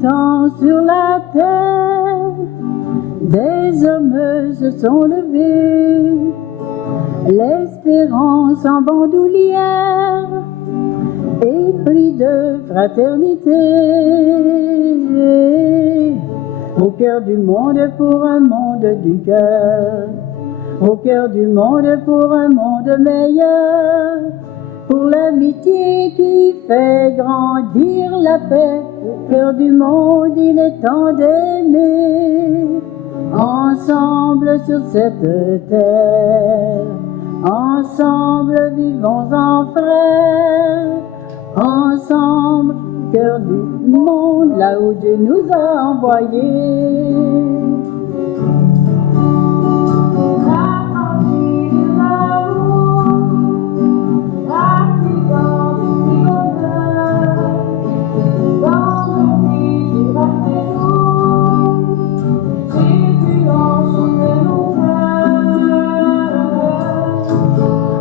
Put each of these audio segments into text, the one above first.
temps sur la terre, des hommes se sont levés, l'espérance en bandoulière, épris de fraternité. Au cœur du monde pour un monde du cœur, au cœur du monde pour un monde meilleur, pour l'amitié qui fait grandir la paix. Au cœur du monde il est temps d'aimer, ensemble sur cette terre, ensemble vivons en frères, ensemble au cœur du monde, là où Dieu nous a envoyés.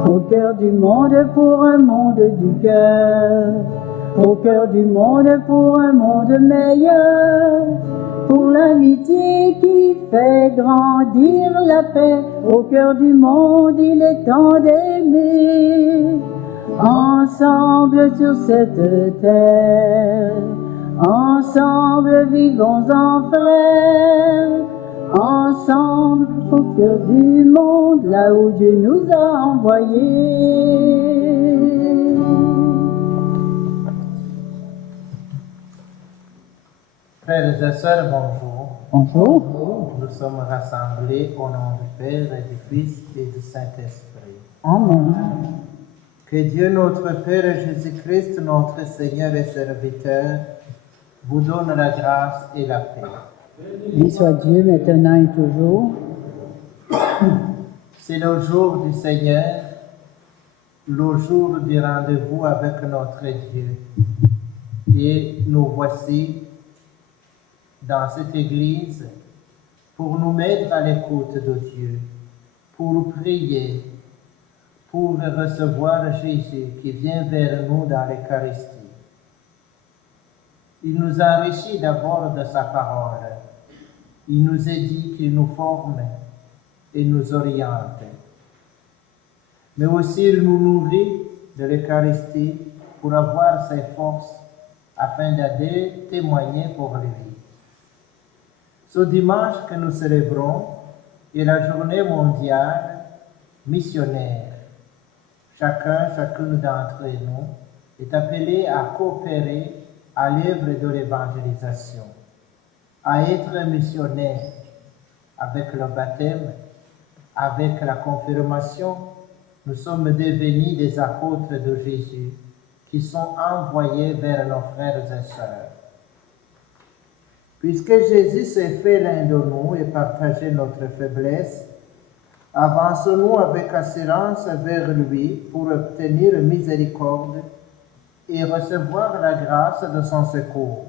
Au cœur du monde pour un monde du cœur, au cœur du monde pour un monde meilleur, pour l'amitié qui fait grandir la paix. Au cœur du monde il est temps d'aimer, ensemble sur cette terre, ensemble vivons en frères, ensemble au cœur du monde, là où Dieu nous a envoyés. Frères et sœurs, bonjour. Bonjour. Nous sommes rassemblés au nom du Père et du Fils et du Saint-Esprit. Amen. Que Dieu notre Père et Jésus-Christ, notre Seigneur et serviteur, vous donne la grâce et la paix. Béni soit Dieu maintenant et toujours. C'est le jour du Seigneur, le jour du rendez-vous avec notre Dieu. Et nous voici dans cette église pour nous mettre à l'écoute de Dieu, pour prier, pour recevoir Jésus qui vient vers nous dans l'Eucharistie. Il nous enrichit d'abord de sa parole. Il nous est dit qu'il nous forme et nous oriente. Mais aussi il nous nourrit de l'Eucharistie pour avoir ses forces afin d'aider, témoigner pour lui. Ce dimanche que nous célébrons est la journée mondiale missionnaire. Chacune d'entre nous est appelé à coopérer à l'œuvre de l'évangélisation, à être missionnaire avec le baptême, avec la confirmation. Nous sommes devenus des apôtres de Jésus qui sont envoyés vers nos frères et sœurs. Puisque Jésus s'est fait l'un de nous et partagé notre faiblesse, avançons-nous avec assurance vers lui pour obtenir miséricorde et recevoir la grâce de son secours.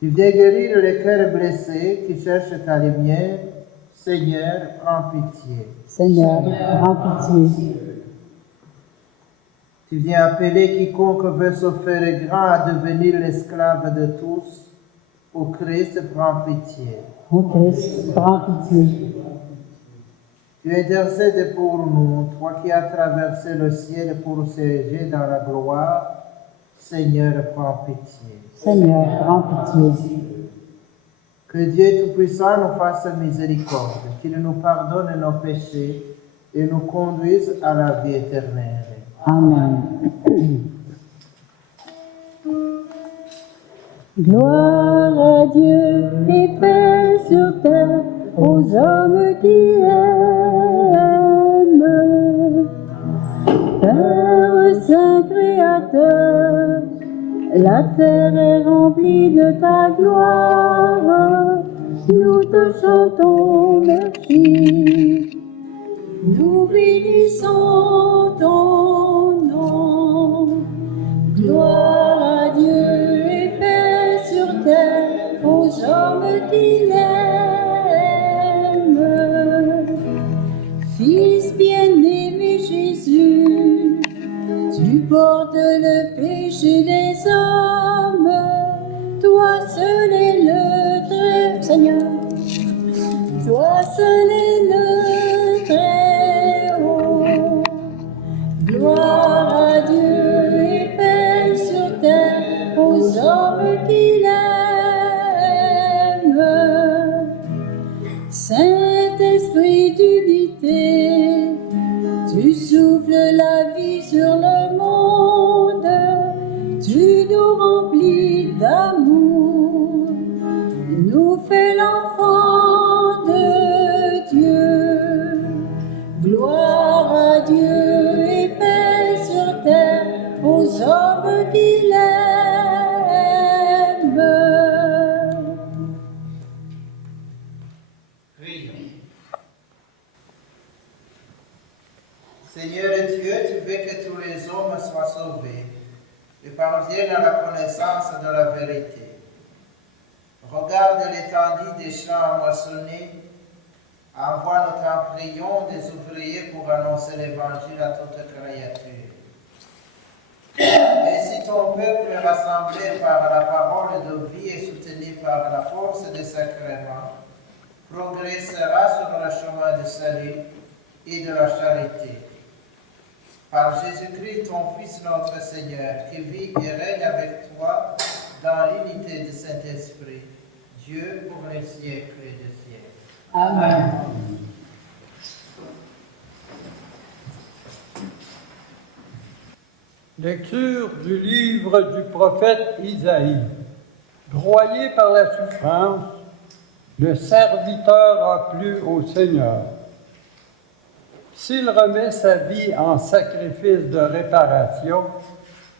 Tu viens guérir les cœurs blessés qui cherchent ta lumière. Seigneur, prends pitié. Seigneur, prends pitié. Tu viens appeler quiconque veut se faire grand à devenir l'esclave de tous. Ô Christ, prends pitié. Ô Christ, prends pitié. Tu intercèdes pour nous, toi qui as traversé le ciel pour siéger dans la gloire. Seigneur, prends pitié. Seigneur, prends pitié. Que Dieu Tout-Puissant nous fasse miséricorde, qu'il nous pardonne nos péchés et nous conduise à la vie éternelle. Amen. Gloire à Dieu et paix sur terre aux hommes qui aiment. Père Saint Créateur, la terre est remplie de ta gloire. Nous te chantons merci. Nous bénissons ton nom. Gloire à Dieu et paix sur terre aux hommes qui l'aiment. Fils bien-aimé Jésus, tu portes le péché des hommes. Toi seul est le Très-Haut. Gloire à Dieu et paix sur terre aux hommes qui l'aiment. Saint-Esprit d'unité, tu souffles la vie sur le monde, tu nous remplis d'amour, nous fais l'enfant de Dieu. Gloire à Dieu et paix sur terre aux hommes qui l'aiment. Prions. Seigneur Dieu, tu veux que tous les hommes soient sauvés et parviennent à la connaissance de la vérité. Regarde l'étendue des champs à moissonner. Envoie, nous t'en prions, des ouvriers pour annoncer l'évangile à toute créature. Et si ton peuple est rassemblé par la parole de vie et soutenu par la force des sacrements, progressera sur le chemin du salut et de la charité. Par Jésus-Christ, ton Fils, notre Seigneur, qui vit et règne avec toi dans l'unité du Saint-Esprit, Dieu pour les siècles et des siècles. Amen. Lecture du livre du prophète Isaïe. Broyé par la souffrance, le serviteur a plu au Seigneur. S'il remet sa vie en sacrifice de réparation,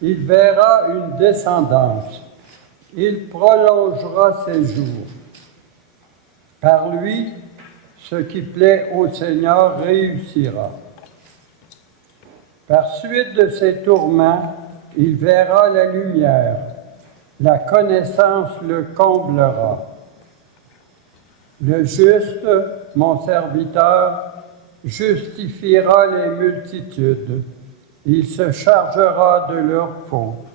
il verra une descendance. Il prolongera ses jours. Par lui, ce qui plaît au Seigneur réussira. Par suite de ses tourments, il verra la lumière. La connaissance le comblera. Le juste, mon serviteur, justifiera les multitudes. Il se chargera de leurs fautes.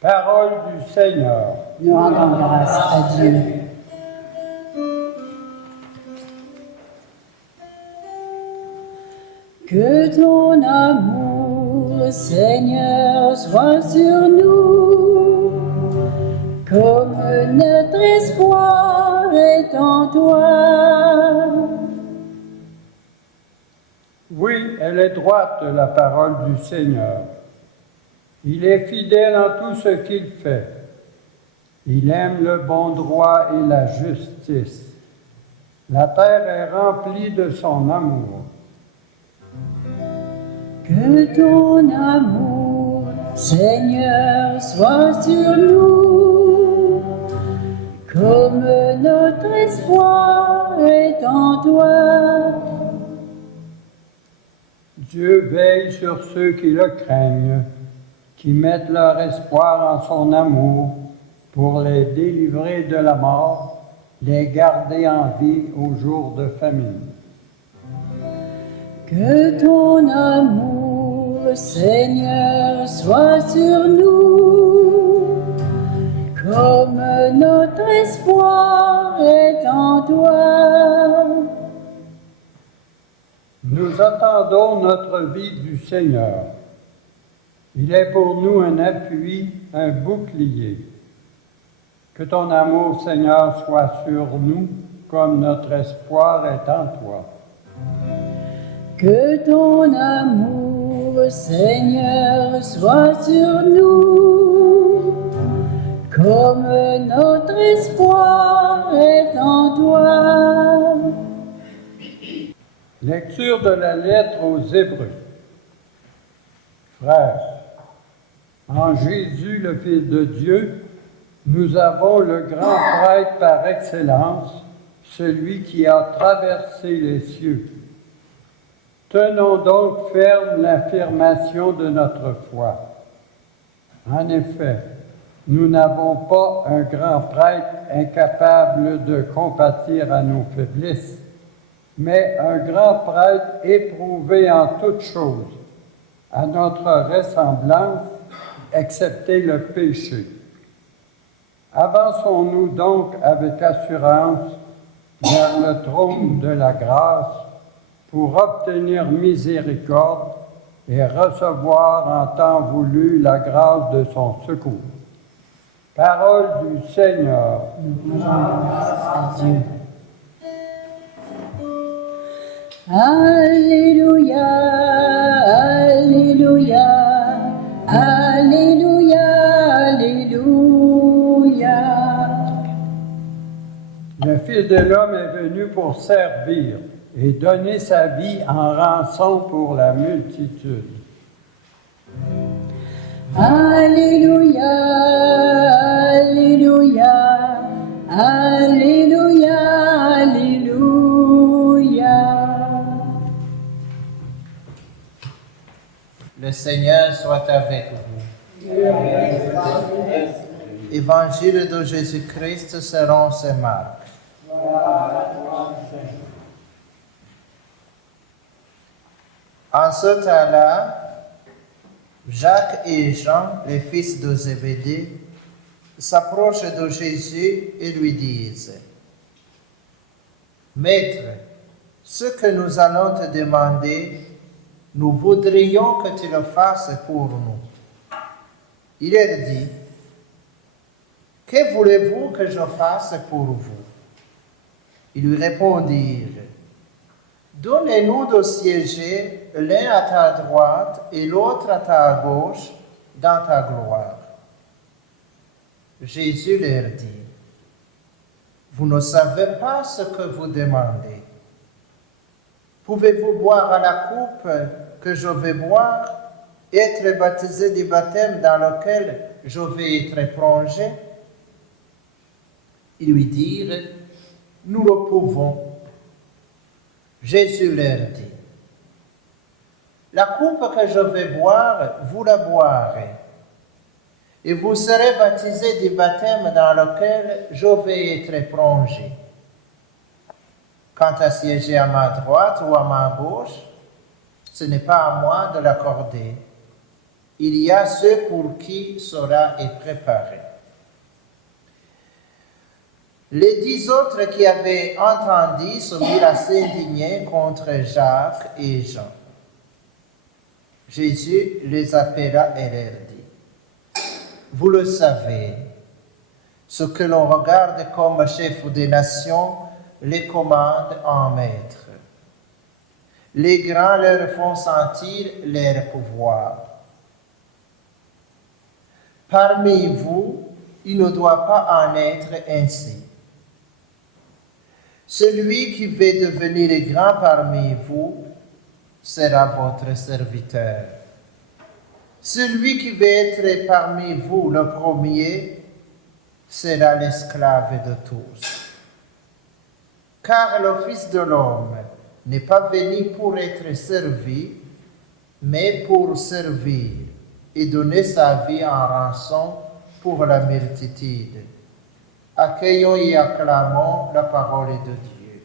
Parole du Seigneur. Nous rendons grâce à Dieu. Que ton amour, Seigneur, soit sur nous, comme notre espoir est en toi. Oui, elle est droite, la parole du Seigneur. Il est fidèle en tout ce qu'il fait. Il aime le bon droit et la justice. La terre est remplie de son amour. Que ton amour, Seigneur, soit sur nous, comme notre espoir est en toi. Dieu veille sur ceux qui le craignent, qui mettent leur espoir en son amour pour les délivrer de la mort, les garder en vie au jour de famine. Que ton amour, Seigneur, soit sur nous, comme notre espoir est en toi. Nous attendons notre vie du Seigneur. Il est pour nous un appui, un bouclier. Que ton amour, Seigneur, soit sur nous, comme notre espoir est en toi. Que ton amour, Seigneur, soit sur nous, comme notre espoir est en toi. Lecture de la lettre aux Hébreux. Frères, en Jésus, le Fils de Dieu, nous avons le grand prêtre par excellence, celui qui a traversé les cieux. Tenons donc ferme l'affirmation de notre foi. En effet, nous n'avons pas un grand prêtre incapable de compatir à nos faiblesses, mais un grand prêtre éprouvé en toutes choses, à notre ressemblance, excepté le péché. Avançons-nous donc avec assurance vers le trône de la grâce pour obtenir miséricorde et recevoir en temps voulu la grâce de son secours. Parole du Seigneur. Alléluia, Alléluia, Alléluia, Alléluia. Le Fils de l'homme est venu pour servir et donner sa vie en rançon pour la multitude. Alléluia, Alléluia, Alléluia, Alléluia. Le Seigneur soit avec vous. Évangile de Jésus-Christ selon saint Marc. En ce temps-là, Jacques et Jean, les fils de Zébédée, s'approchent de Jésus et lui disent: Maître, ce que nous allons te demander, nous voudrions que tu le fasses pour nous. Il leur dit: Que voulez-vous que je fasse pour vous? Ils lui répondirent: Donnez-nous de siéger l'un à ta droite et l'autre à ta gauche dans ta gloire. Jésus leur dit: Vous ne savez pas ce que vous demandez. Pouvez-vous boire à la coupe que je vais boire, être baptisé du baptême dans lequel je vais être plongé? Ils lui dirent: Nous le pouvons. Jésus leur dit: La coupe que je vais boire, vous la boirez, et vous serez baptisés du baptême dans lequel je vais être plongé. Quant à siéger à ma droite ou à ma gauche, ce n'est pas à moi de l'accorder. Il y a ceux pour qui cela est préparé. Les 10 autres qui avaient entendu se mirent à s'indigner contre Jacques et Jean. Jésus les appela et leur dit: Vous le savez, ce que l'on regarde comme chef des nations les commande en maître. Les grands leur font sentir leur pouvoir. Parmi vous, il ne doit pas en être ainsi. Celui qui veut devenir grand parmi vous sera votre serviteur. Celui qui veut être parmi vous le premier sera l'esclave de tous. Car le Fils de l'homme n'est pas venu pour être servi, mais pour servir et donner sa vie en rançon pour la multitude. Accueillons et acclamons la parole de Dieu.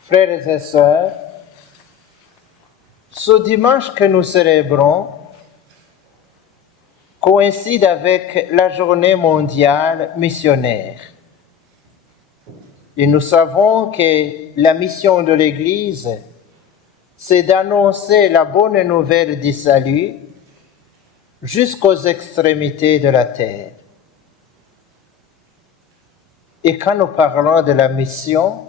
Frères et sœurs, ce dimanche que nous célébrons coïncide avec la journée mondiale missionnaire. Et nous savons que la mission de l'Église, c'est d'annoncer la bonne nouvelle du salut jusqu'aux extrémités de la terre. Et quand nous parlons de la mission,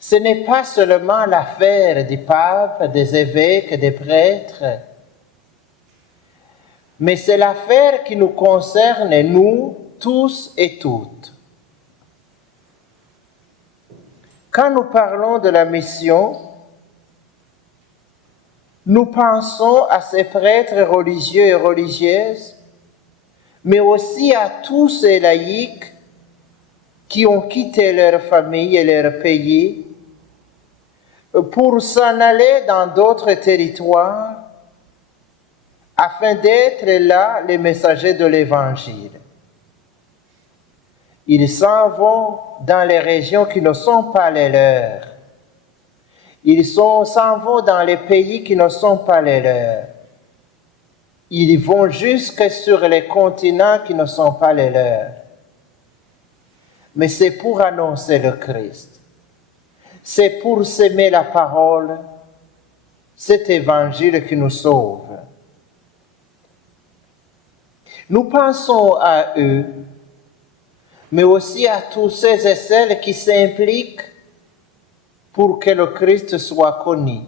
ce n'est pas seulement l'affaire du pape, des évêques, des prêtres, mais c'est l'affaire qui nous concerne, nous, tous et toutes. Quand nous parlons de la mission, nous pensons à ces prêtres religieux et religieuses, mais aussi à tous ces laïcs qui ont quitté leur famille et leur pays pour s'en aller dans d'autres territoires afin d'être là les messagers de l'Évangile. Ils s'en vont dans les régions qui ne sont pas les leurs. Ils s'en vont dans les pays qui ne sont pas les leurs. Ils vont jusque sur les continents qui ne sont pas les leurs. Mais c'est pour annoncer le Christ. C'est pour s'aimer la parole, cet évangile qui nous sauve. Nous pensons à eux, mais aussi à tous ceux et celles qui s'impliquent pour que le Christ soit connu.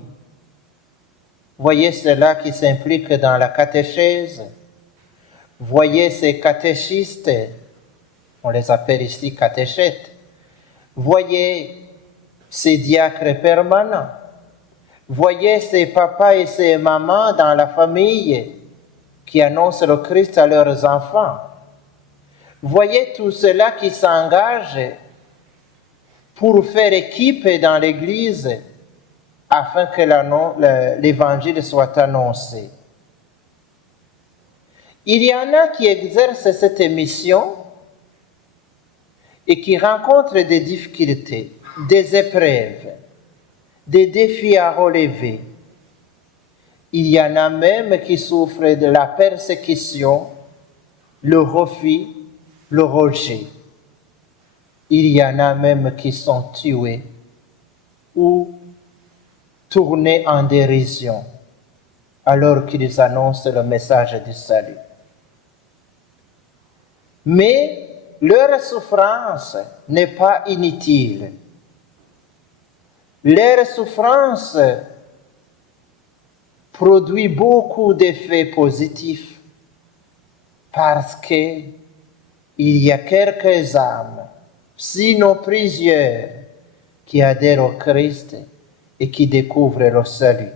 Voyez ceux-là qui s'impliquent dans la catéchèse. Voyez ces catéchistes, on les appelle ici catéchètes. Voyez ces diacres permanents. Voyez ces papas et ces mamans dans la famille qui annoncent le Christ à leurs enfants. Voyez tous ceux-là qui s'engagent pour faire équipe dans l'Église afin que l'Évangile soit annoncé. Il y en a qui exercent cette mission et qui rencontrent des difficultés, des épreuves, des défis à relever. Il y en a même qui souffrent de la persécution, le refus, le rejet. Il y en a même qui sont tués ou tournés en dérision alors qu'ils annoncent le message du salut. Mais leur souffrance n'est pas inutile. Leur souffrance produit beaucoup d'effets positifs parce qu'il y a quelques âmes, sinon plusieurs, qui adhèrent au Christ et qui découvrent le salut,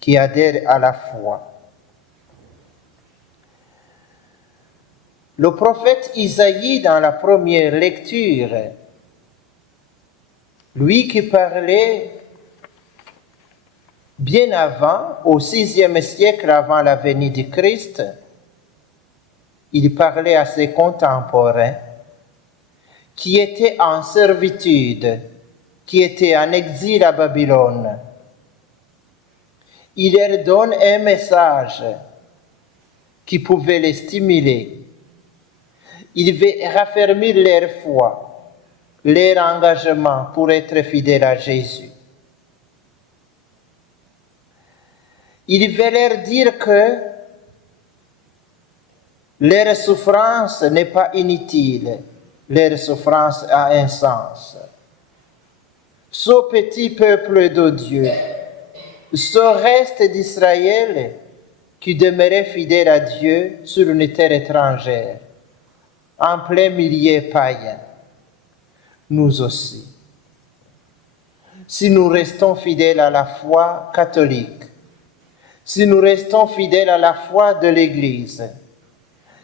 qui adhèrent à la foi. Le prophète Isaïe, dans la première lecture, lui qui parlait bien avant, au VIe siècle avant la venue du Christ, il parlait à ses contemporains qui étaient en servitude, qui étaient en exil à Babylone. Il leur donne un message qui pouvait les stimuler. Il veut raffermir leur foi, leur engagement pour être fidèles à Jésus. Il veut leur dire que leur souffrance n'est pas inutile, leur souffrance a un sens. Ce petit peuple de Dieu, ce reste d'Israël qui demeurait fidèle à Dieu sur une terre étrangère, en plein milieu païen, nous aussi. Si nous restons fidèles à la foi catholique, si nous restons fidèles à la foi de l'Église,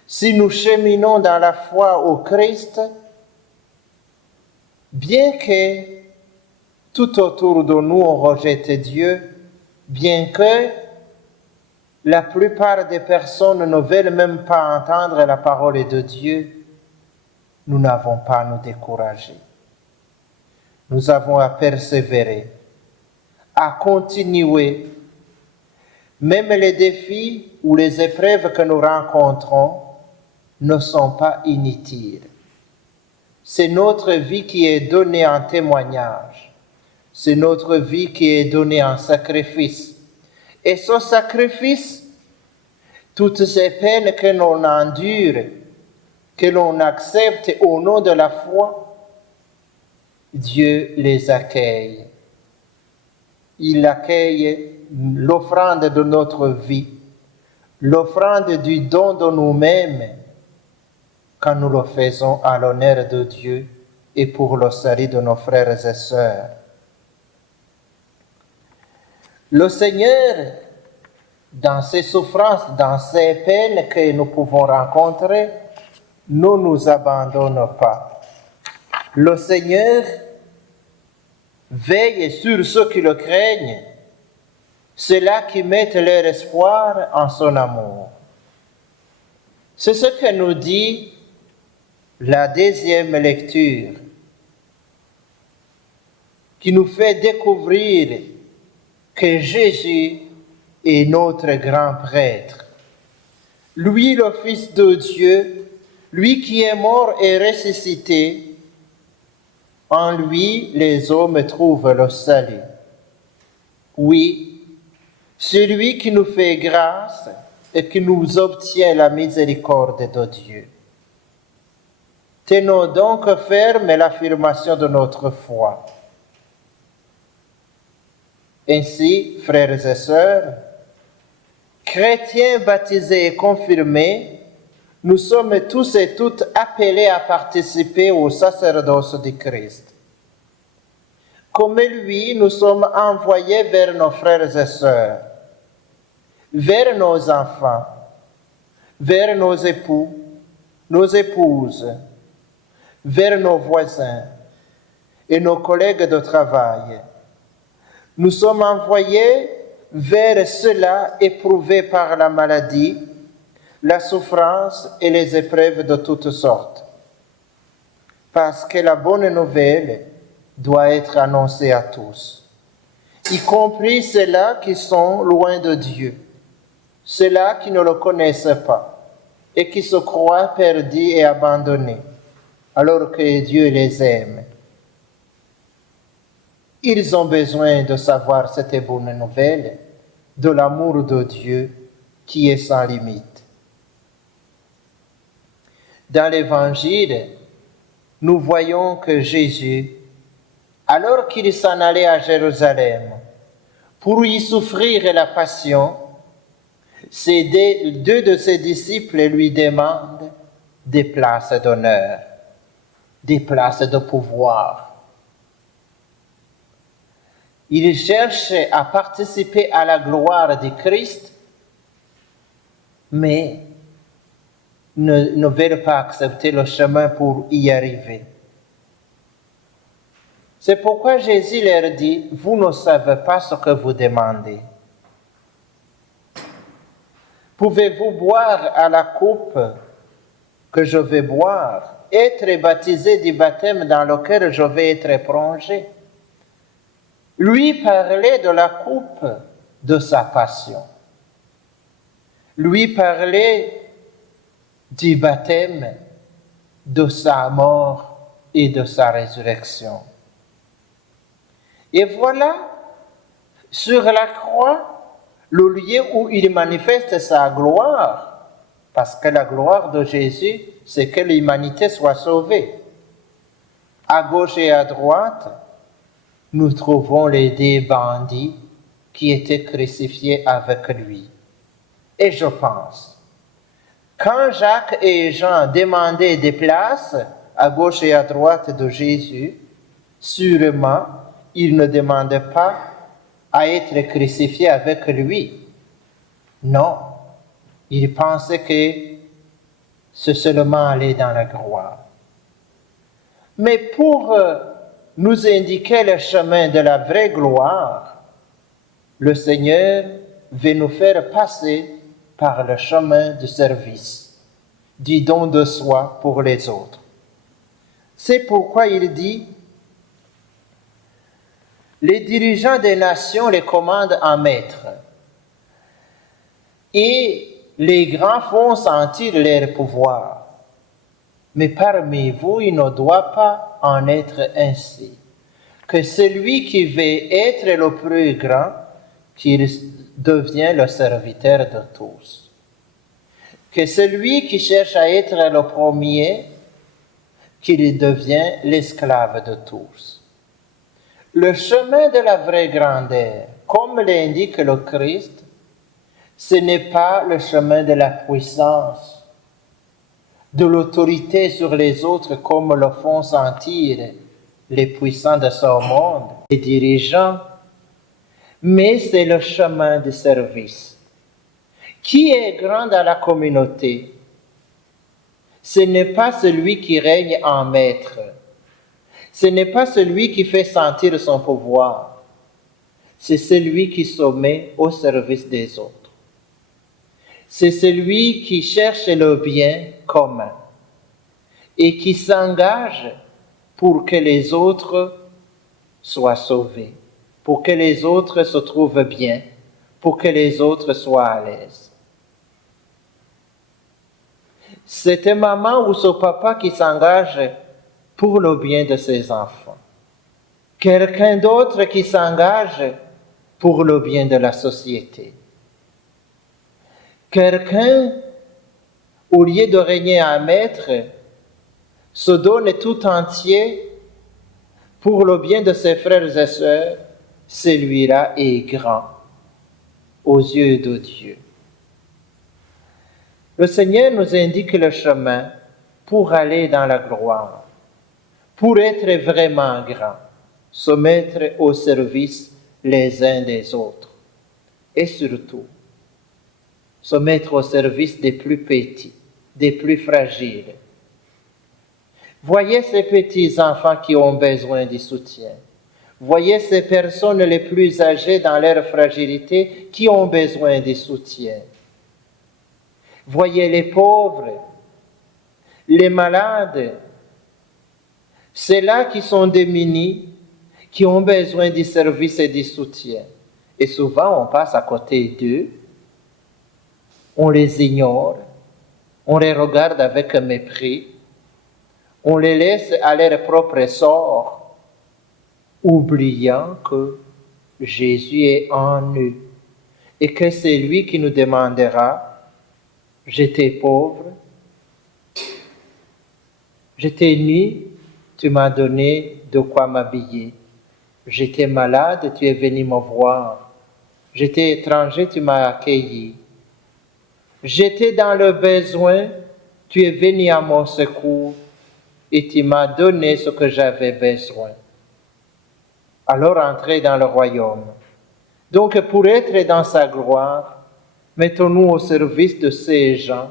si nous cheminons dans la foi au Christ, bien que tout autour de nous on rejette Dieu, bien que la plupart des personnes ne veulent même pas entendre la parole de Dieu, nous n'avons pas à nous décourager. Nous avons à persévérer, à continuer. Même les défis ou les épreuves que nous rencontrons ne sont pas inutiles. C'est notre vie qui est donnée en témoignage. C'est notre vie qui est donnée en sacrifice. Et ce sacrifice, toutes ces peines que l'on endure, que l'on accepte au nom de la foi, Dieu les accueille. Il accueille l'offrande de notre vie, l'offrande du don de nous-mêmes, quand nous le faisons à l'honneur de Dieu et pour le salut de nos frères et sœurs. Le Seigneur, dans ses souffrances, dans ses peines que nous pouvons rencontrer, ne nous abandonne pas. Le Seigneur veille sur ceux qui le craignent, ceux-là qui mettent leur espoir en son amour. C'est ce que nous dit la deuxième lecture, qui nous fait découvrir que Jésus est notre grand prêtre, lui le Fils de Dieu, lui qui est mort et ressuscité. En lui, les hommes trouvent le salut. Oui, celui qui nous fait grâce et qui nous obtient la miséricorde de Dieu. Tenons donc ferme l'affirmation de notre foi. Ainsi, frères et sœurs, chrétiens baptisés et confirmés, nous sommes tous et toutes appelés à participer au sacerdoce du Christ. Comme lui, nous sommes envoyés vers nos frères et sœurs, vers nos enfants, vers nos époux, nos épouses, vers nos voisins et nos collègues de travail. Nous sommes envoyés vers ceux-là éprouvés par la maladie, la souffrance et les épreuves de toutes sortes. Parce que la bonne nouvelle doit être annoncée à tous, y compris ceux-là qui sont loin de Dieu, ceux-là qui ne le connaissent pas et qui se croient perdus et abandonnés, alors que Dieu les aime. Ils ont besoin de savoir cette bonne nouvelle de l'amour de Dieu qui est sans limite. Dans l'Évangile, nous voyons que Jésus, alors qu'il s'en allait à Jérusalem pour y souffrir la passion, deux de ses disciples lui demandent des places d'honneur, des places de pouvoir. Ils cherchent à participer à la gloire du Christ, mais ne veulent pas accepter le chemin pour y arriver. C'est pourquoi Jésus leur dit, « Vous ne savez pas ce que vous demandez. Pouvez-vous boire à la coupe que je vais boire, être baptisé du baptême dans lequel je vais être plongé ?» Lui parlait de la coupe de sa passion. Lui parlait du baptême, de sa mort et de sa résurrection. Et voilà, sur la croix, le lieu où il manifeste sa gloire, parce que la gloire de Jésus, c'est que l'humanité soit sauvée. À gauche et à droite, nous trouvons les deux bandits qui étaient crucifiés avec lui. Et je pense, quand Jacques et Jean demandaient des places à gauche et à droite de Jésus, sûrement, ils ne demandaient pas à être crucifiés avec lui. Non, ils pensaient que c'est seulement aller dans la gloire. Mais pour nous indiquer le chemin de la vraie gloire, le Seigneur veut nous faire passer par le chemin du service, du don de soi pour les autres. C'est pourquoi il dit, les dirigeants des nations les commandent en maître, et les grands font sentir leur pouvoir. Mais parmi vous, il ne doit pas en être ainsi. Que celui qui veut être le plus grand, qu'il devienne le serviteur de tous. Que celui qui cherche à être le premier, qu'il devienne l'esclave de tous. Le chemin de la vraie grandeur, comme l'indique le Christ, ce n'est pas le chemin de la puissance, de l'autorité sur les autres comme le font sentir les puissants de ce monde, les dirigeants, mais c'est le chemin du service. Qui est grand dans la communauté? Ce n'est pas celui qui règne en maître, ce n'est pas celui qui fait sentir son pouvoir, c'est celui qui se met au service des autres. C'est celui qui cherche le bien commun et qui s'engage pour que les autres soient sauvés, pour que les autres se trouvent bien, pour que les autres soient à l'aise. C'est une maman ou son papa qui s'engage pour le bien de ses enfants. Quelqu'un d'autre qui s'engage pour le bien de la société. Quelqu'un, au lieu de régner un maître, se donne tout entier pour le bien de ses frères et sœurs. Celui-là est grand aux yeux de Dieu. Le Seigneur nous indique le chemin pour aller dans la gloire, pour être vraiment grand, se mettre au service les uns des autres et surtout se mettre au service des plus petits, des plus fragiles. Voyez ces petits enfants qui ont besoin du soutien. Voyez ces personnes les plus âgées dans leur fragilité qui ont besoin de soutien. Voyez les pauvres, les malades, ceux-là qui sont démunis, qui ont besoin du service et du soutien. Et souvent, on passe à côté d'eux, on les ignore, on les regarde avec mépris, on les laisse à leur propre sort, oubliant que Jésus est en nous et que c'est lui qui nous demandera: j'étais pauvre, j'étais nu, tu m'as donné de quoi m'habiller. J'étais malade, tu es venu me voir. J'étais étranger, tu m'as accueilli. J'étais dans le besoin, tu es venu à mon secours et tu m'as donné ce que j'avais besoin. Alors entrez dans le royaume. Donc pour être dans sa gloire, mettons-nous au service de ces gens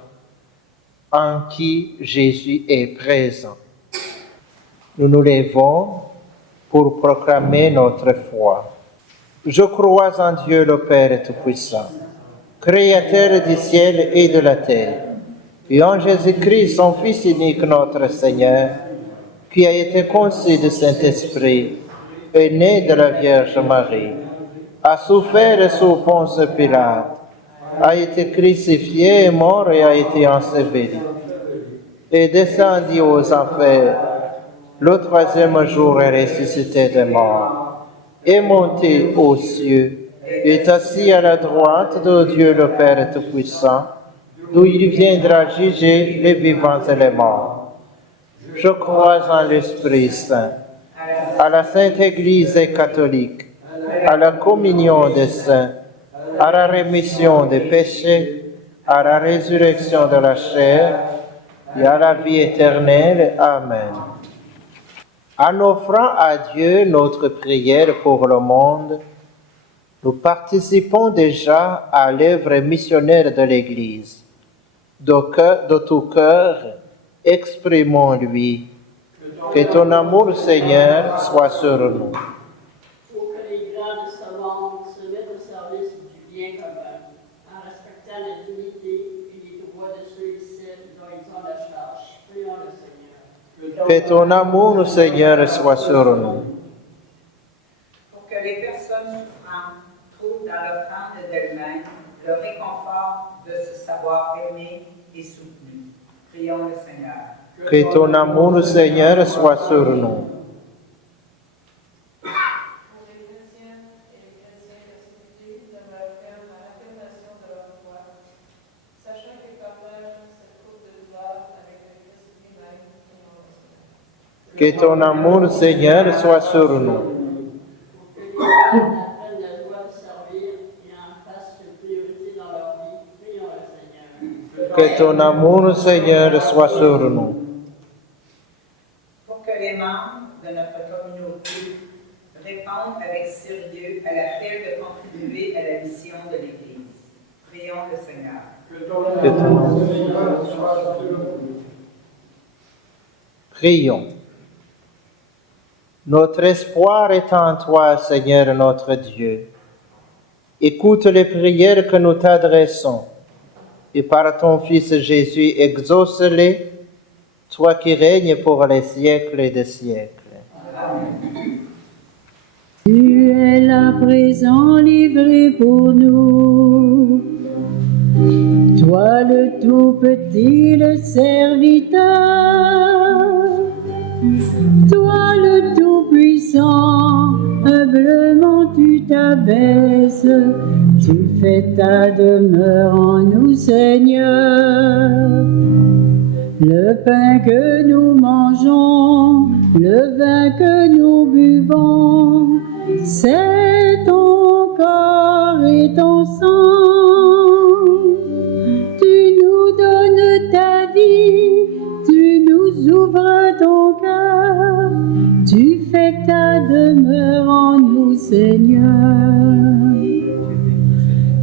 en qui Jésus est présent. Nous nous levons pour proclamer notre foi. Je crois en Dieu le Père Tout-Puissant, Créateur du ciel et de la terre, et en Jésus-Christ, son Fils unique, notre Seigneur, qui a été conçu du Saint-Esprit, est né de la Vierge Marie, a souffert sous Ponce Pilate, a été crucifié, est mort et a été enseveli, est descendu aux enfers. Le troisième jour est ressuscité des morts, est monté aux cieux, est assis à la droite de Dieu le Père Tout-Puissant, d'où il viendra juger les vivants et les morts. Je crois en l'Esprit Saint, à la Sainte Église catholique, à la communion des saints, à la rémission des péchés, à la résurrection de la chair et à la vie éternelle. Amen. En offrant à Dieu notre prière pour le monde, nous participons déjà à l'œuvre missionnaire de l'Église. De tout cœur, exprimons-lui. Que ton amour, Seigneur, soit sur nous. Il faut que les grands de ce monde se mettent au service du bien commun, en respectant la dignité et les droits de ceux et celles dont ils ont la charge. Prions le Seigneur. Que ton amour, Seigneur, soit sur nous. Pour que les personnes souffrantes trouvent dans l'offrande d'elles-mêmes le réconfort de se savoir aimées et soutenues. Prions le Seigneur. Que ton amour, Seigneur, soit sur nous. Que ton amour, Seigneur, soit sur nous. Pour que les femmes apprennent la joie de servir et en fassent une priorité dans leur vie. Prions le Seigneur. Que ton amour, Seigneur, soit sur nous. Pour que les membres de notre communauté répondent avec sérieux à l'appel de contribuer à la mission de l'Église. Prions le Seigneur. Que ton amour soit sur nous. Prions. Notre espoir est en toi, Seigneur notre Dieu. Écoute les prières que nous t'adressons et par ton Fils Jésus, exauce-les, toi qui règnes pour les siècles des siècles. Amen. Tu es là présent, livré pour nous. Toi le tout petit, le serviteur, toi le tout puissant, humblement tu t'abaisses, tu fais ta demeure en nous, Seigneur. Le pain que nous mangeons, le vin que nous buvons, c'est ton corps et ton sang. Tu nous donnes ta vie, tu nous ouvres ton cœur, tu fais ta demeure en nous, Seigneur.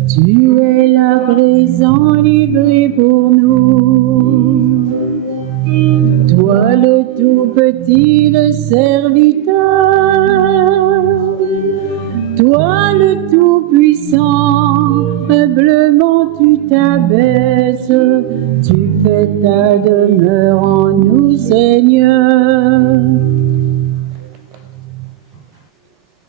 Tu es là présent, livré pour nous. Toi le tout petit, le serviteur, toi le tout puissant, humblement tu t'abaisses, tu fais ta demeure en nous, Seigneur.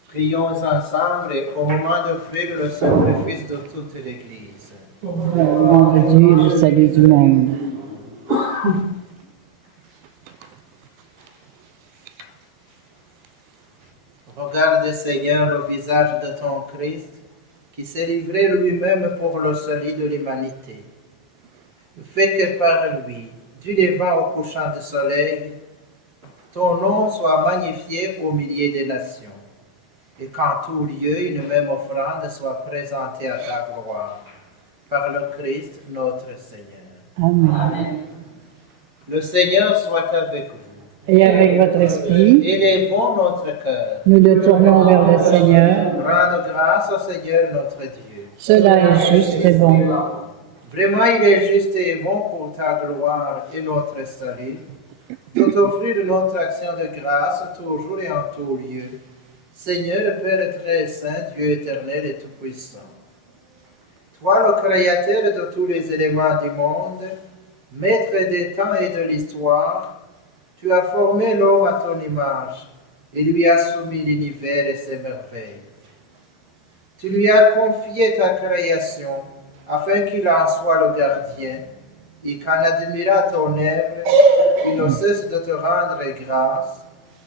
Prions ensemble et au moment d'offrir le sacrifice de toute l'Église. Au nom de Dieu, le salut du monde. Regarde, Seigneur, le visage de ton Christ, qui s'est livré lui-même pour le salut de l'humanité. Fais que par lui, du levant au couchant du soleil, ton nom soit magnifié au milieu des nations, et qu'en tout lieu une même offrande soit présentée à ta gloire, par le Christ notre Seigneur. Amen. Le Seigneur soit avec vous. Et avec votre esprit, Élevons notre cœur. nous le tournons vers le Seigneur. Rendons grâce au Seigneur notre Dieu. Cela est juste et bon. Vraiment, il est juste et bon pour ta gloire et notre salut, de t'offrir notre action de grâce toujours et en tout lieu. Seigneur, le Père très saint, Dieu éternel et tout-puissant. Toi, le Créateur de tous les éléments du monde, Maître des temps et de l'histoire, tu as formé l'homme à ton image et lui as soumis l'univers et ses merveilles. Tu lui as confié ta création afin qu'il en soit le gardien et qu'en admirant ton œuvre, il ne cesse de te rendre grâce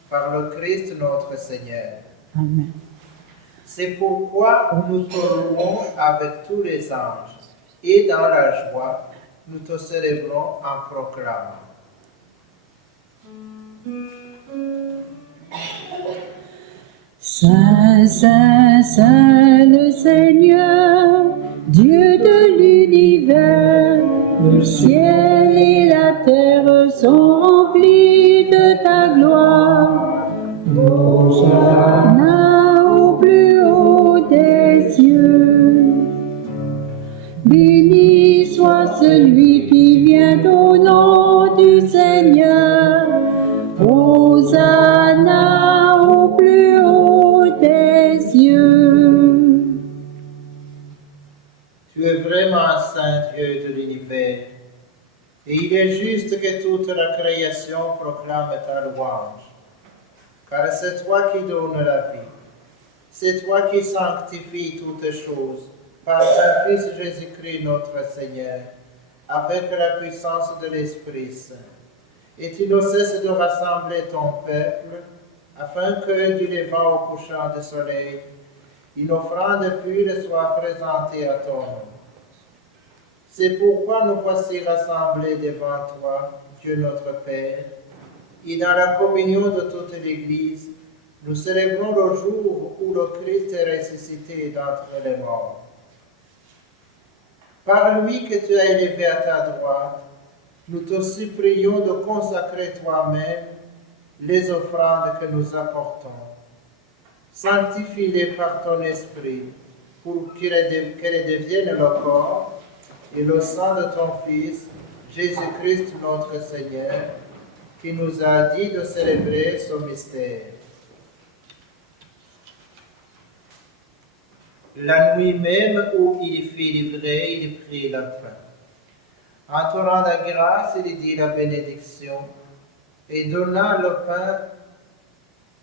par le Christ notre Seigneur. Amen. C'est pourquoi nous te louons avec tous les anges et dans la joie, nous te célébrons en proclamant. Saint, Saint, Saint le Seigneur, Dieu de l'univers, le ciel et la terre sont remplis de ta gloire. Hosanna au plus haut des cieux. Béni soit celui qui vient au nom du Seigneur. Hosanna au plus haut des cieux. Tu es vraiment Saint Dieu de l'univers, et il est juste que toute la création proclame ta louange, car c'est toi qui donnes la vie, c'est toi qui sanctifies toutes choses par ton Fils Jésus-Christ notre Seigneur, avec la puissance de l'Esprit Saint. Et tu ne cesses de rassembler ton peuple, afin que du levant au couchant du soleil, une offrande pure soit présentée à ton nom. C'est pourquoi nous voici rassemblés devant toi, Dieu notre Père, et dans la communion de toute l'Église, nous célébrons le jour où le Christ est ressuscité d'entre les morts. Par lui que tu as élevé à ta droite, nous te supplions de consacrer toi-même les offrandes que nous apportons. Sanctifie-les par ton esprit, pour qu'elles deviennent le corps et le sang de ton Fils, Jésus-Christ notre Seigneur, qui nous a dit de célébrer ce mystère. La nuit même où il fut livré, il prit le pain. En te rendant grâce, il dit la bénédiction, et donna le pain,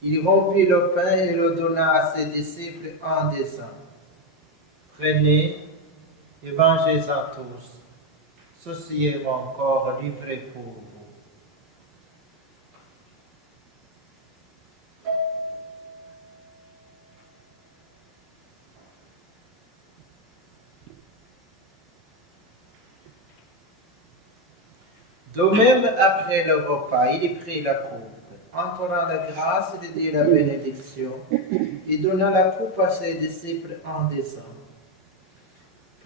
il rompit le pain et le donna à ses disciples en disant, prenez et mangez-en tous, Ceci est mon corps livré pour vous. De même, après le repas, il prit la coupe, entourant la grâce, il dit la bénédiction, et donna la coupe à ses disciples en disant,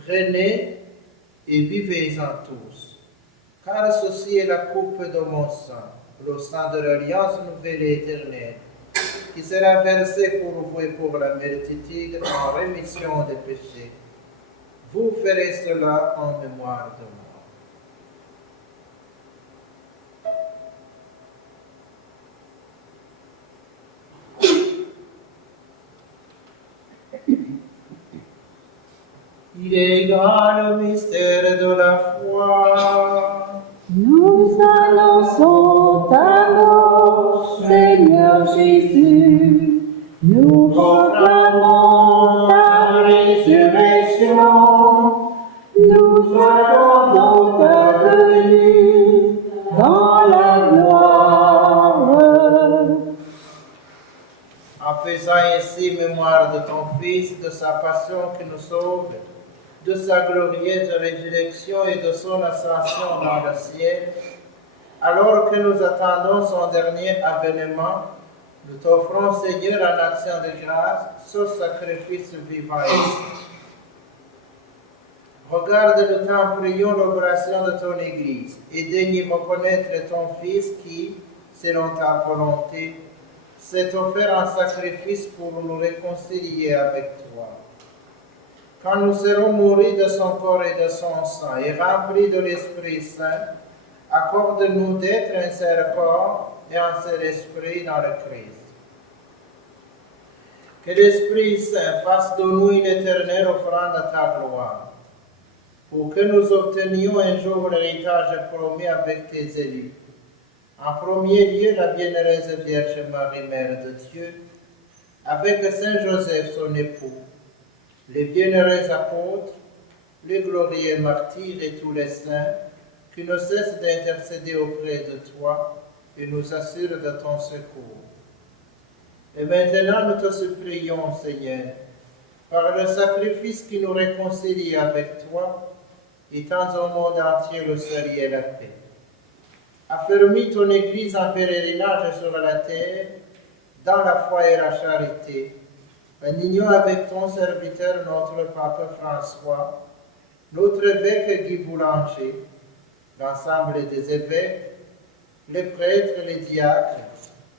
prenez et buvez-en tous, car ceci est la coupe de mon sang, le sang de l'alliance nouvelle et éternelle, qui sera versé pour vous et pour la multitude en rémission des péchés. Vous ferez cela en mémoire de moi. Il est grand le mystère de la foi. Nous annonçons ta mort, Seigneur Jésus. Nous proclamons ta résurrection. Nous attendons ta venue dans la gloire. En faisant ainsi mémoire de ton Fils, de sa passion qui nous sauve, de sa glorieuse résurrection et de son ascension dans le ciel, alors que nous attendons son dernier avènement, nous t'offrons, Seigneur, en action de grâce, ce sacrifice vivant ici. Regarde, nous t'en prions, l'opération de ton Église, et daigne reconnaître ton Fils qui, selon ta volonté, s'est offert en sacrifice pour nous réconcilier avec toi. Quand nous serons nourris de son corps et de son sang et remplis de l'Esprit Saint, accorde-nous d'être un seul corps et un seul esprit dans le Christ. Que l'Esprit Saint fasse de nous une éternelle offrande à ta gloire, pour que nous obtenions un jour l'héritage promis avec tes élus. En premier lieu, la bienheureuse Vierge Marie, Mère de Dieu, avec Saint Joseph, son époux, les bienheureux apôtres, les glorieux martyrs et tous les saints, qui ne cessent d'intercéder auprès de toi et nous assurent de ton secours. Et maintenant, nous te supplions, Seigneur, par le sacrifice qui nous réconcilie avec toi, étends au monde entier le salut et la paix. Affermis ton Église en pèlerinage sur la terre, dans la foi et la charité, en union avec ton serviteur, notre Pape François, notre évêque Guy Boulanger, l'ensemble des évêques, les prêtres, les diacres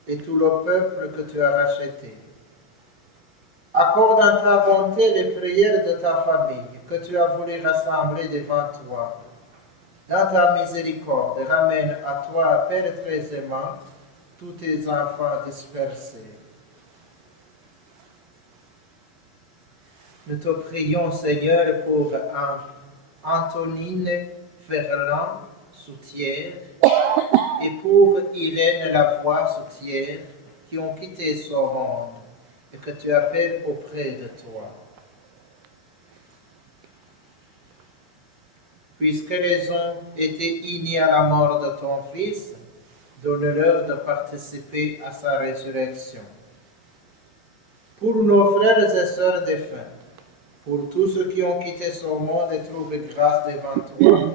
et tout le peuple que tu as racheté. Accorde en ta bonté les prières de ta famille que tu as voulu rassembler devant toi. Dans ta miséricorde, ramène à toi, Père très aimant, tous tes enfants dispersés. Nous te prions, Seigneur, pour Antonine Ferland Soutière et pour Irène Lavoie Soutière qui ont quitté ce monde et que tu appelles auprès de toi. Puisqu'elles ont été unies à la mort de ton Fils, donne-leur de participer à sa résurrection. Pour nos frères et sœurs défunts, pour tous ceux qui ont quitté ce monde et trouvé grâce devant toi,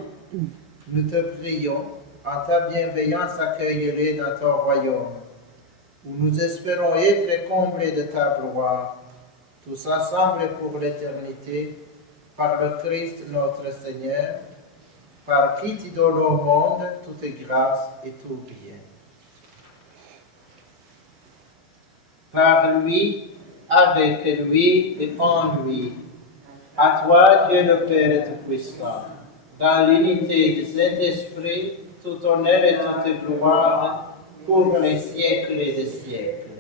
nous te prions, en ta bienveillance, accueille-les dans ton royaume, où nous espérons être comblés de ta gloire, tous ensemble pour l'éternité, par le Christ notre Seigneur, par qui tu donnes au monde toute grâce et tout bien. Par lui, avec lui et en lui, à toi, Dieu le Père Tout-Puissant, dans l'unité du Saint-Esprit, tout honneur et toute gloire pour les siècles et des siècles.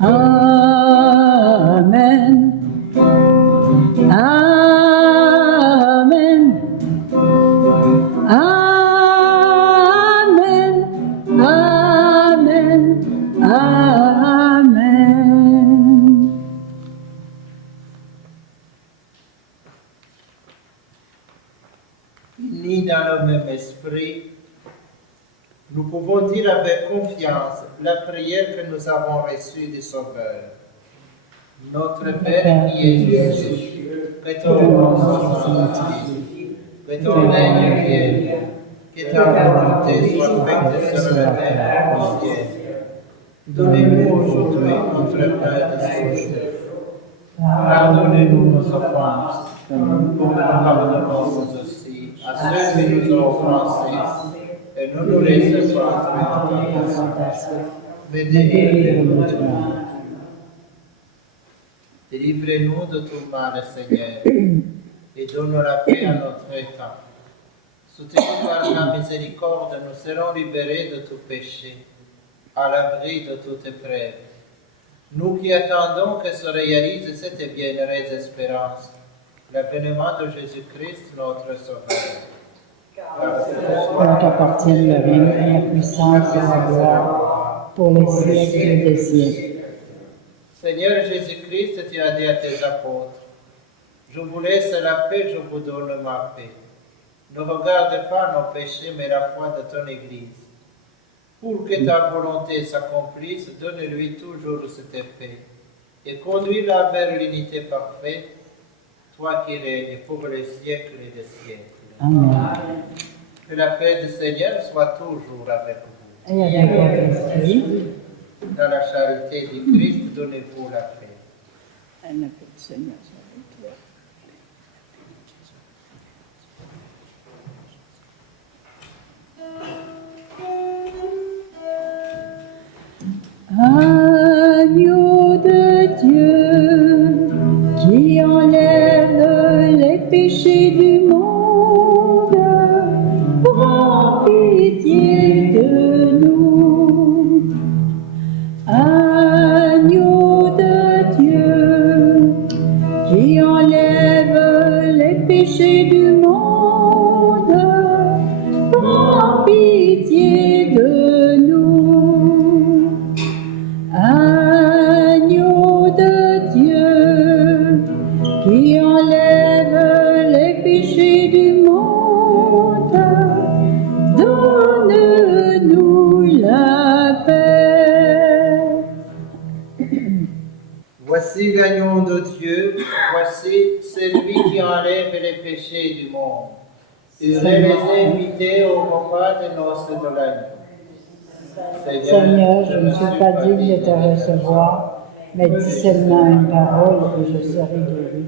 Amen. Amen. Amen. Amen. Amen. un même esprit, nous pouvons dire avec confiance la prière que nous avons reçue du Sauveur. Notre Père qui es aux cieux, que ton nom soit sanctifié, que ton règne vienne, que ta volonté soit faite sur la terre comme au ciel. Donnez-nous aujourd'hui notre pain de ce jour. Pardonnez-nous nos offenses, comme nous pardonnons aussi à ceux qui nous ont offensés. Et ne nous laissez pas entrer en tentation, mais délivrez-nous du mal. Délivrez-nous de tout mal, Seigneur, et donne la paix à notre État. Soutenus par la miséricorde, nous serons libérés de tout péché, à l'abri de toute épreuve. Nous qui attendons que se réalise cette bienheureuse espérance, l'avènement de Jésus-Christ, notre Sauveur. Dont t'appartient le règne, la puissance et la gloire, pour les siècles des siècles. Seigneur Jésus-Christ, tu as dit à tes apôtres, je vous laisse la paix, je vous donne ma paix. Ne regarde pas nos péchés, mais la foi de ton Église. Pour que ta volonté s'accomplisse, donne-lui toujours cette paix et conduis-la vers l'unité parfaite, toi qui règnes pour les siècles et des siècles. Amen. Que la paix du Seigneur soit toujours avec vous. Et avec votre esprit. Dans la charité du Christ, donnez-vous la paix. La paix du Seigneur soit avec toi. Agneau de Dieu, qui enlève les péchés du monde, prends pitié de nous. Agneau de Dieu, qui enlève les péchés du monde, prends pitié de nous. Agneau de Dieu, qui enlève les péchés du monde, donne-nous la paix. Voici l'agneau de Dieu, voici celui qui enlève les péchés du monde. Heureux les invités au repas de noces de l'agneau. Seigneur, je ne suis pas digne de te recevoir, mais dis seulement une parole et je serai guéri.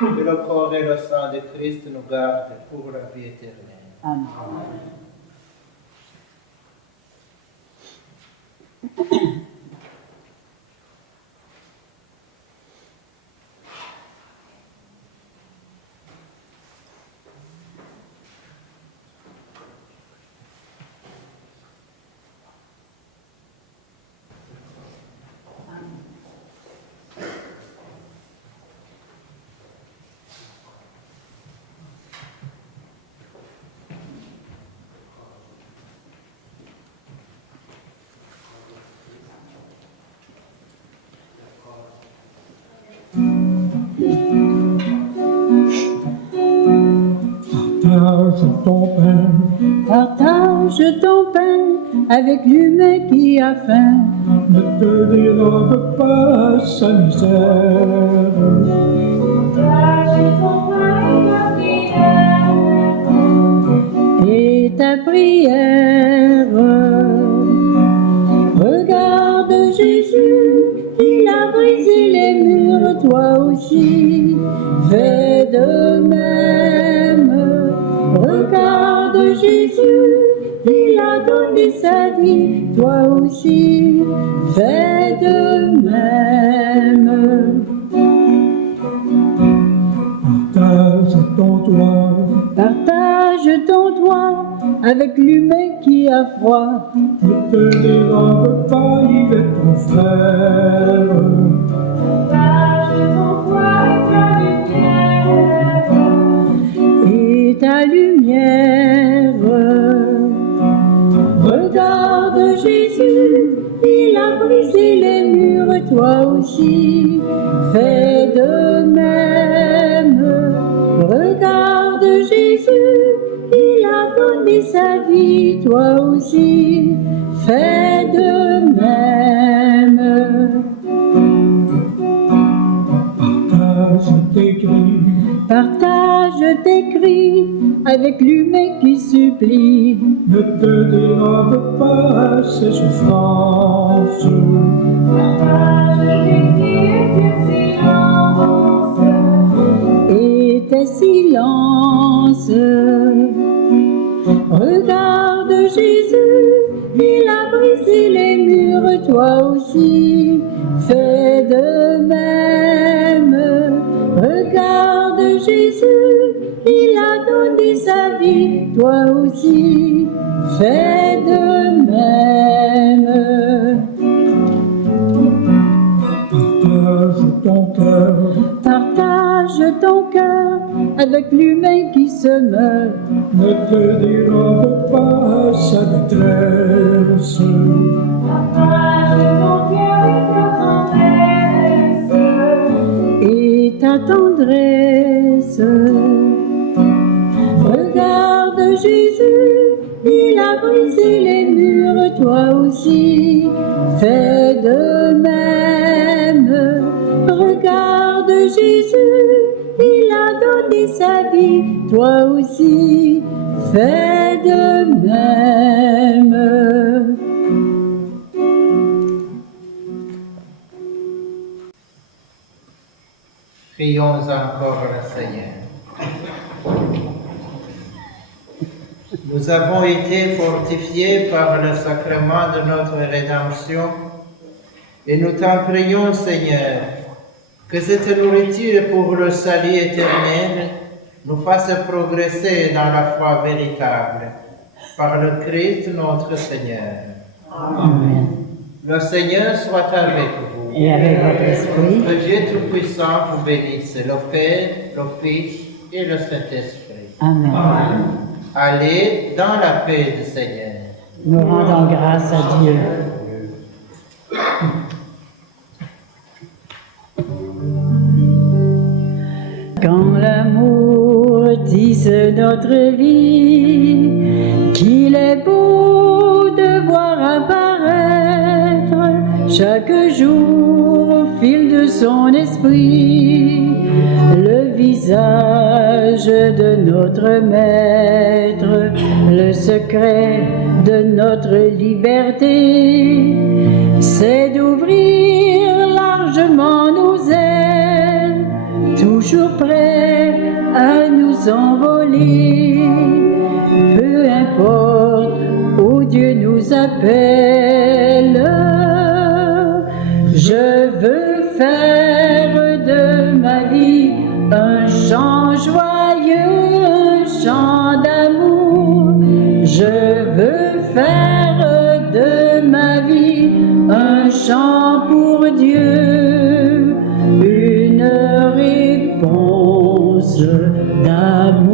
Que le corps et le sang de Christ nous gardent pour la vie éternelle. Amen. Partage ton pain, Partage ton pain avec l'humain qui a faim. ne te dérobe pas sa misère. Et ta prière, regarde Jésus, il a brisé les murs, toi aussi, fais de même. Regarde Jésus, il a donné sa vie, toi aussi, fais de même. Partage ton toit, Partage ton toit avec l'humain qui a froid. ne te dérobe pas, il est ton frère. Et ta lumière, regarde Jésus, il a brisé les murs, toi aussi, fais de même. Regarde Jésus, il sa vie, toi aussi, fais de même. Partage tes cris avec l'humain qui supplie. Ne te dérobe pas ses souffrances. Partage tes cris Et tes silences. Regarde Jésus, il a brisé les murs, toi aussi, fais de même. Regarde Jésus, il a donné sa vie, toi aussi, fais de même. Partage ton cœur. Partage ton cœur avec l'humain qui se meurt. Ne te dérobe pas sa détresse. Partage ton cœur Et ta tendresse. Regarde Jésus, il a brisé les murs, toi aussi, fais de même. Regarde Jésus, il a donné sa vie, toi aussi, fais de même. Prions encore le Seigneur. Nous avons été fortifiés par le sacrement de notre rédemption et nous t'en prions, Seigneur, que cette nourriture pour le salut éternel nous fasse progresser dans la foi véritable, par le Christ notre Seigneur. Amen. Le Seigneur soit avec vous. Et avec votre esprit. Que Dieu Tout-Puissant vous bénisse, le Père, le Fils et le Saint-Esprit. Amen. Allez dans la paix du Seigneur. Nous rendons grâce à Dieu. Quand l'amour tisse notre vie, qu'il est beau de voir apparaître chaque jour au fil de son esprit le visage de notre Maître, le secret de notre liberté, c'est d'ouvrir largement nos ailes, toujours prêts à nous envoler, peu importe où Dieu nous appelle. Je veux faire de ma vie un chant joyeux, un chant d'amour. Je veux faire de ma vie un chant pour Dieu, une réponse d'amour.